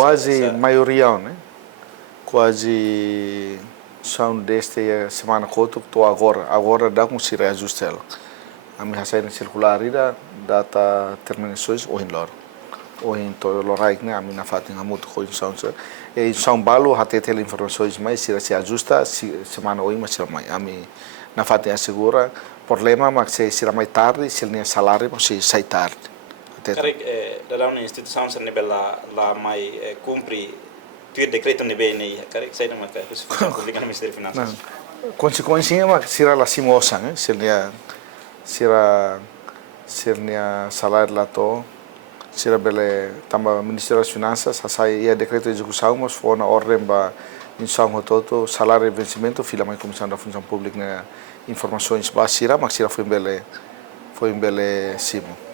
quase a maioria, né? Quase são desta semana que estou agora dá com se reajuste ela. A minha saída circular ida data terminações ou em loro. Ou em todo o raio, né? A minha fatinha muito coisa são e São Paulo até ter informações mais se ajusta semana ou mais mais. A mim na fatinha segura problema mas se será mais tarde se ele nem salário mas se sai tarde. Kare da uma instituição ser nível lá mai cumpre tu decreto nível nei kare sai numa kare função pública no Ministério de Finanças. Consequência mas será lá simosa, né? Será salário lá to será bele tamba Ministério das Finanças sai ia decreto de execução mas foi na ordem ba insão todo salário e vencimento fila mais comissão da função pública né informações basira mas será foi bele simo